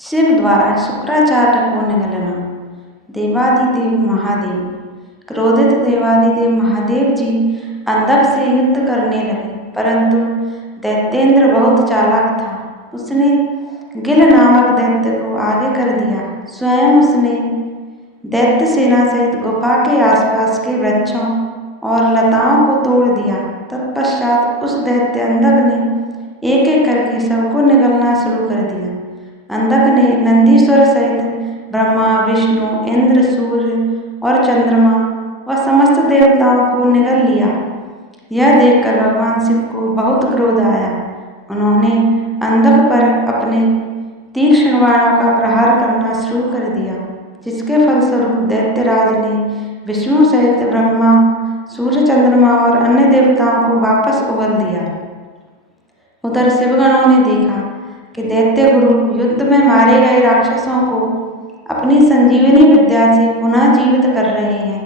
शिव द्वारा शुक्राचार्य को निगलना। देवादिदेव महादेव। क्रोधित देवादिदेव महादेव जी अंधक से युद्ध करने लगे, परंतु दैत्येंद्र बहुत चालाक था। उसने गिल नामक दैत्य को आगे कर दिया। स्वयं उसने दैत्य सेना सहित गुफा के आसपास के वृक्षों और लताओं को तोड़ दिया। तत्पश्चात उस दैत्य अंधक ने एक एक करके सबको निगलना शुरू कर दिया। अंधक ने नंदीश्वर सहित ब्रह्मा, विष्णु, इंद्र, सूर्य और चंद्रमा व समस्त देवताओं को निगल लिया। यह देखकर भगवान शिव को बहुत क्रोध आया। उन्होंने अंधक पर अपने तीक्ष्ण बाणों का प्रहार करना शुरू कर दिया, जिसके फलस्वरूप दैत्यराज ने विष्णु सहित ब्रह्मा, सूर्य, चंद्रमा और अन्य देवताओं को वापस उगल दिया। उधर शिवगणों ने देखा कि दैत्य गुरु युद्ध में मारे गए राक्षसों को अपनी संजीवनी विद्या से पुनः जीवित कर रहे हैं।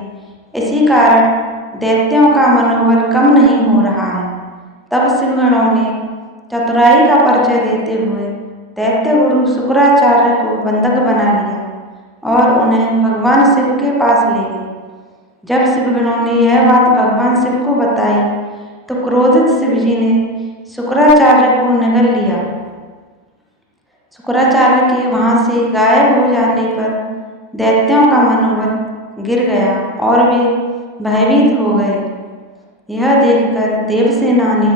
इसी कारण दैत्यों का मनोबल कम नहीं हो रहा है। तब शिवगणों ने चतुराई का परिचय देते हुए दैत्य गुरु शुक्राचार्य को बंधक बना लिया और उन्हें भगवान शिव के पास ले गए। जब शिवगणों ने यह बात भगवान शिव को बताई तो क्रोधित शिवजी ने शुक्राचार्य को निगल लिया। शुक्राचार्य के वहां से गायब हो जाने पर दैत्यों का मनोबल गिर गया और वे भयभीत हो गए। यह देखकर देवसेना ने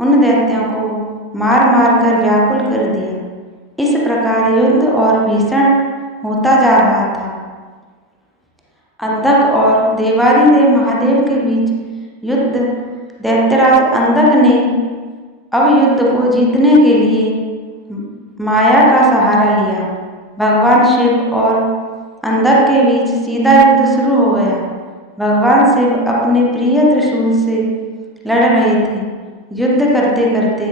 उन दैत्यों को मार मार कर व्याकुल कर दिया। इस प्रकार युद्ध और भीषण होता जा रहा था। अंधक और देवादिदेव महादेव के बीच युद्ध। दैत्यराज अंधक ने अब युद्ध को जीतने के लिए माया का सहारा लिया। भगवान शिव और अंधक के बीच सीधा युद्ध शुरू हो गया। भगवान शिव अपने प्रिय त्रिशूल से लड़ रहे थे। युद्ध करते करते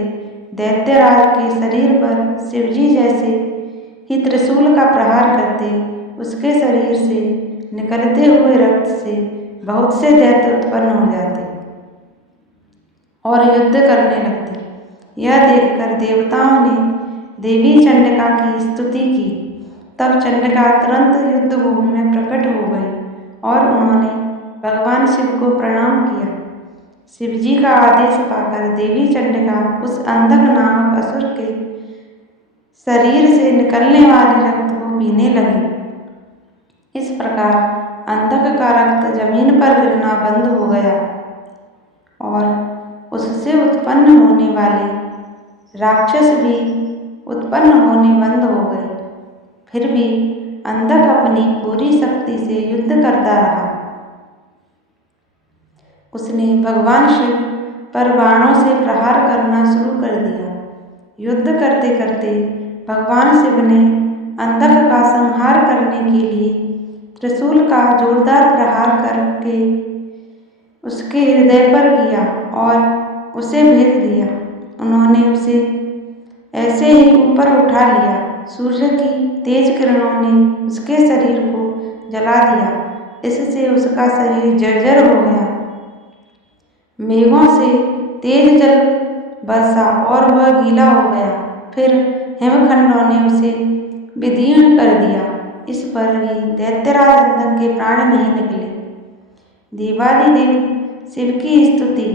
दैत्यराज के शरीर पर शिवजी जैसे ही त्रिशूल का प्रहार करते उसके शरीर से निकलते हुए रक्त से बहुत से दैत्य उत्पन्न हो जाते और युद्ध करने लगते। यह देखकर देवताओं ने देवी चंडिका की स्तुति की। तब चंडिका तुरंत युद्ध भूमि में प्रकट हो गई और उन्होंने भगवान शिव को प्रणाम किया। शिवजी का आदेश पाकर देवी चंडिका उस अंधक नामक असुर के शरीर से निकलने वाले रक्त को पीने लगी। इस प्रकार अंधक का रक्त जमीन पर गिरना बंद हो गया और उससे उत्पन्न होने वाले राक्षस भी उत्पन्न होने बंद हो गए। फिर भी अंधक अपनी पूरी शक्ति से युद्ध करता रहा। उसने भगवान शिव पर बाणों से प्रहार करना शुरू कर दिया। युद्ध करते करते भगवान शिव ने अंधक का संहार करने के लिए त्रिशूल का जोरदार प्रहार करके उसके हृदय पर किया और उसे भेद दिया। उन्होंने उसे ऐसे ही ऊपर उठा लिया। सूर्य की तेज किरणों ने उसके शरीर को जला दिया। इससे उसका शरीर जर्जर हो गया। मेघों से तेज जल बरसा और वह गीला हो गया। फिर हिमखंडों ने उसे विदीर्ण कर दिया। इस पर भी दैत्यराज अंधक के प्राण नहीं निकले। देवादिदेव शिव की स्तुति।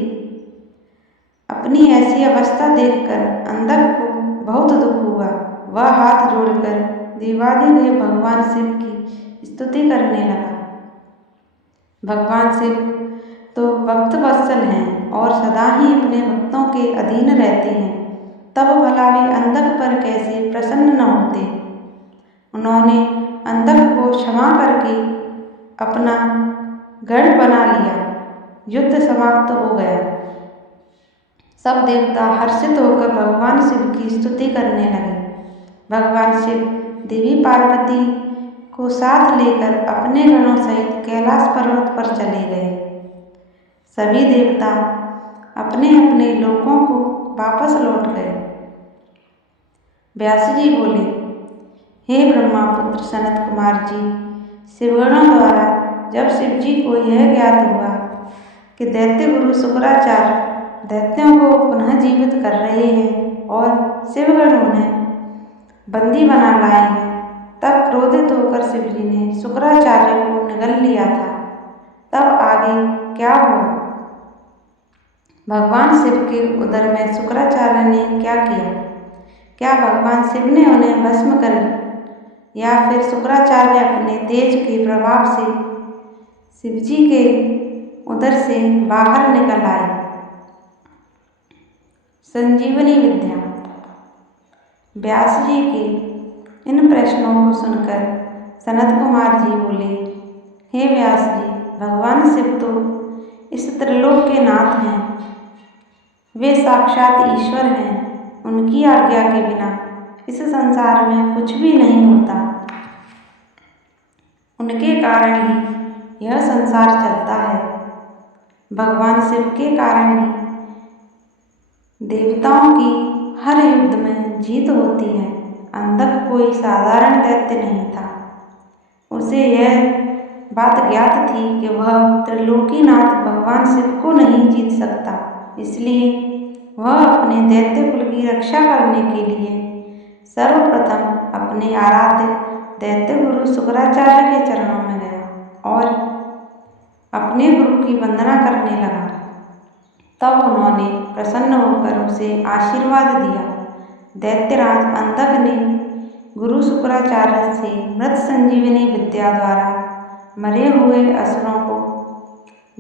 अपनी ऐसी अवस्था देखकर अंधक को बहुत दुख हुआ। वह हाथ जोड़कर देवादिदेव भगवान शिव की स्तुति करने लगा। भगवान शिव तो भक्त वत्सल हैं और सदा ही अपने भक्तों के अधीन रहते हैं, तब भला वे अंधक पर कैसे प्रसन्न न होते। उन्होंने अंधक को क्षमा करके अपना गढ़ बना लिया। युद्ध समाप्त हो गया। सब देवता हर्षित होकर भगवान शिव की स्तुति करने लगे। भगवान शिव देवी पार्वती को साथ लेकर अपने गणों सहित कैलाश पर्वत पर चले गए। सभी देवता अपने अपने लोकों को वापस लौट गए। व्यास जी बोले, हे ब्रह्मापुत्र सनत कुमार जी, शिवगणों द्वारा जब शिव जी को यह ज्ञात हुआ कि दैत्य गुरु शुक्राचार्य दैत्यों को पुनः जीवित कर रहे हैं और शिवगण उन्हें बंदी बना लाए हैं। तब क्रोधित होकर शिवजी ने शुक्राचार्य को निगल लिया था। तब आगे क्या हुआ? भगवान शिव के उदर में शुक्राचार्य ने क्या किया? क्या भगवान शिव ने उन्हें भस्म कर या फिर शुक्राचार्य अपने तेज के प्रभाव से शिवजी के उदर से बाहर निकल आए? संजीवनी विद्या। व्यास जी के इन प्रश्नों को सुनकर सनत कुमार जी बोले, हे व्यास जी, भगवान शिव तो इस त्रिलोक के नाथ हैं। वे साक्षात ईश्वर हैं। उनकी आज्ञा के बिना इस संसार में कुछ भी नहीं होता। उनके कारण ही यह संसार चलता है। भगवान शिव के कारण ही देवताओं की हर युद्ध में जीत होती है। अंधक कोई साधारण दैत्य नहीं था। उसे यह बात ज्ञात थी कि वह त्रिलोकीनाथ भगवान शिव को नहीं जीत सकता। इसलिए वह अपने दैत्य कुल की रक्षा करने के लिए सर्वप्रथम अपने आराध्य दैत्य गुरु शुक्राचार्य के चरणों में गया और अपने गुरु की वंदना करने लगा। तब उन्होंने प्रसन्न होकर उसे आशीर्वाद दिया। दैत्यराज अंधक ने गुरु शुक्राचार्य से मृत संजीवनी विद्या द्वारा मरे हुए असुरों को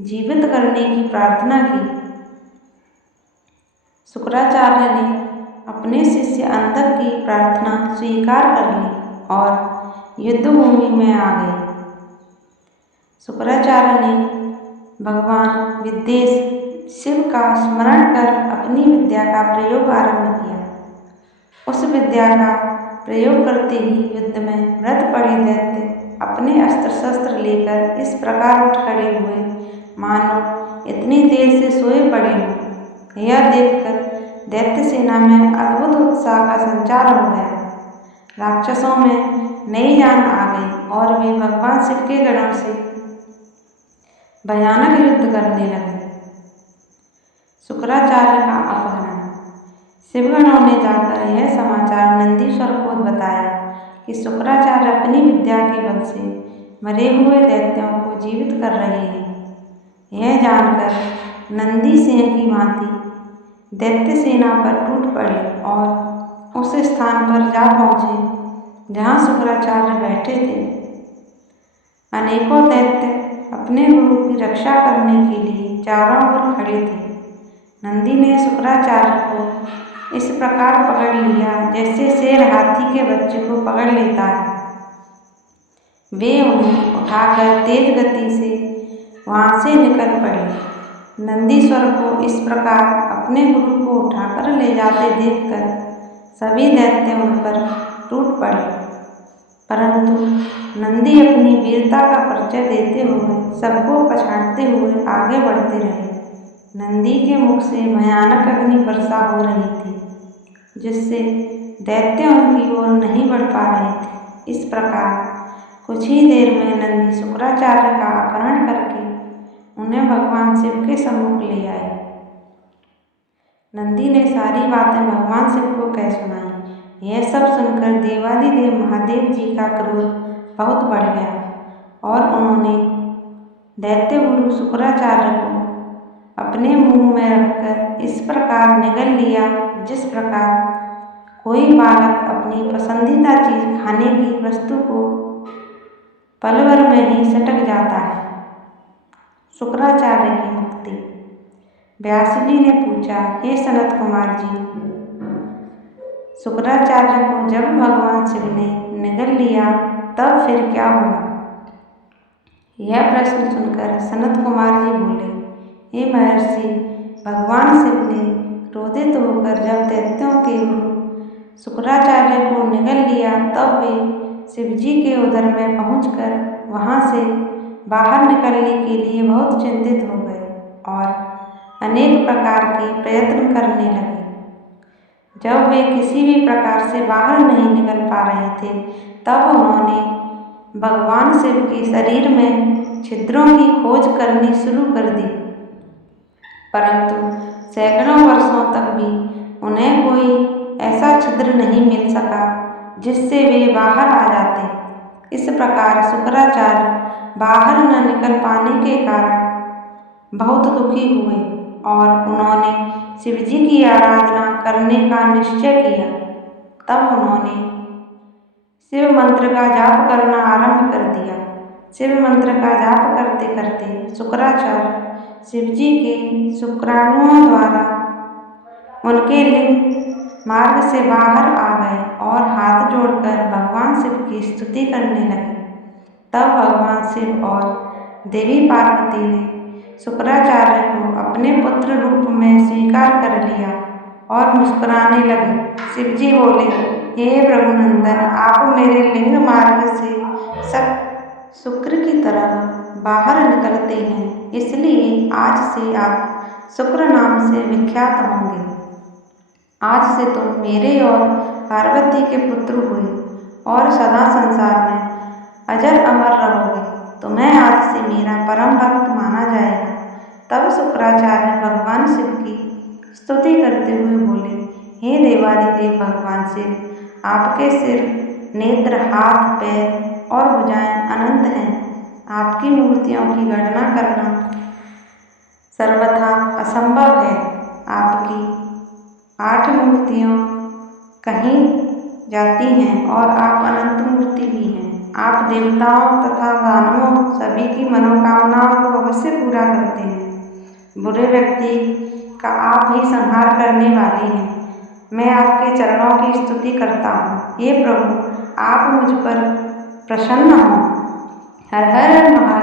जीवित करने की प्रार्थना की। शुक्राचार्य ने अपने शिष्य अंधक की प्रार्थना स्वीकार कर ली और युद्धभूमि में आ गए। शुक्राचार्य ने भगवान विद्येश शिव का स्मरण कर अपनी विद्या का प्रयोग आरंभ किया। उस विद्या का प्रयोग करते ही युद्ध में मृत पड़े दैत्य अपने अस्त्र शस्त्र लेकर इस प्रकार उठ खड़े हुए मानो इतनी देर से सोए पड़े हों। यह देखकर दैत्य सेना में अद्भुत उत्साह का संचार हो गया। राक्षसों में नई जान आ गई और वे भगवान शिव के गणों से भयानक युद्ध करने लगे। शुक्राचार्य का अपहरण। शिवगणों ने जाकर यह समाचार नंदीश्वर को बताया कि शुक्राचार्य अपनी विद्या के बल से मरे हुए दैत्यों को जीवित कर रहे हैं। यह जानकर नंदी सिंह की भांति दैत्य सेना पर टूट पड़े और उस स्थान पर जा पहुँचे जहाँ शुक्राचार्य बैठे थे। अनेकों दैत्य अपने गुरु की रक्षा करने के लिए चारों ओर खड़े थे। नंदी ने शुक्राचार्य को इस प्रकार पकड़ लिया जैसे शेर हाथी के बच्चे को पकड़ लेता है। वे उन्हें उठाकर तेज गति से वहाँ से निकल पड़े। नंदीश्वर को इस प्रकार अपने गुरु को उठाकर ले जाते देखकर सभी दैत्य उन पर टूट पड़े, परंतु नंदी अपनी वीरता का परिचय देते हुए सबको पछाड़ते हुए आगे बढ़ते रहे। नंदी के मुख से भयानक अग्नि वर्षा हो रही थी जिससे दैत्य उनकी ओर नहीं बढ़ पा रहे थे। इस प्रकार कुछ ही देर में नंदी शुक्राचार्य का अपहरण करके उन्हें भगवान शिव के सम्मुख ले आए। नंदी ने सारी बातें भगवान शिव को कह सुनाई। यह सब सुनकर देवादिदेव महादेव जी का क्रोध बहुत बढ़ गया और उन्होंने दैत्य गुरु शुक्राचार्य को अपने मुंह में रखकर इस प्रकार निगल लिया जिस प्रकार कोई बालक अपनी पसंदीदा चीज खाने की वस्तु को पल भर में ही सटक जाता है। शुक्राचार्य की मुक्ति। व्यास जी ने पूछा, हे सनत कुमार जी, शुक्राचार्य को जब भगवान शिव ने निगल लिया तब फिर क्या हुआ? यह प्रश्न सुनकर सनत कुमार जी बोले, हे महर्षि, भगवान शिव ने क्रोधित होकर जब दैत्यों के गुरु शुक्राचार्य को निगल लिया तब वे शिवजी के उदर में पहुंचकर वहां से बाहर निकलने के लिए बहुत चिंतित हो गए और अनेक प्रकार के प्रयत्न करने लगे। जब वे किसी भी प्रकार से बाहर नहीं निकल पा रहे थे तब उन्होंने भगवान शिव के शरीर में छिद्रों की खोज करनी शुरू कर दी, परंतु सैकड़ों वर्षों तक भी उन्हें कोई ऐसा छिद्र नहीं मिल सका जिससे वे बाहर आ जाते। इस प्रकार शुक्राचार्य बाहर न निकल पाने के कारण बहुत दुखी हुए और उन्होंने शिवजी की आराधना करने का निश्चय किया। तब उन्होंने शिव मंत्र का जाप करना आरंभ कर दिया। शिव मंत्र का जाप करते करते शुक्राचार्य शिवजी के शुक्राणुओं द्वारा उनके लिंग मार्ग से बाहर आ गए और हाथ जोड़कर भगवान शिव की स्तुति करने लगे। तब भगवान शिव और देवी पार्वती ने शुक्राचार्य को अपने पुत्र रूप में स्वीकार कर लिया और मुस्कुराने लगे। शिवजी बोले, हे रघुनंदन, आप मेरे लिंग मार्ग से शुक्र की तरह बाहर निकलते हैं, इसलिए आज से आप शुक्र नाम से विख्यात होंगे। आज से तुम मेरे और पार्वती के पुत्र हुए और सदा संसार में अजर अमर रहोगे। तुम्हें आज से मेरा परम भक्त माना जाएगा। तब शुक्राचार्य भगवान शिव की स्तुति करते हुए बोले, हे देवादिदेव भगवान शिव, आपके सिर, नेत्र, हाथ, पैर और भुजाएं अनंत हैं। आपकी मूर्तियों की गणना करना सर्वथा असंभव है। आपकी 8 मूर्तियाँ कहीं जाती हैं और आप अनंत मूर्ति भी हैं। आप देवताओं तथा दानवों सभी की मनोकामनाओं को अवश्य पूरा करते हैं। बुरे व्यक्ति का आप ही संहार करने वाले हैं। मैं आपके चरणों की स्तुति करता हूँ। हे प्रभु, आप मुझ पर प्रसन्न हों। हर हर महादेव।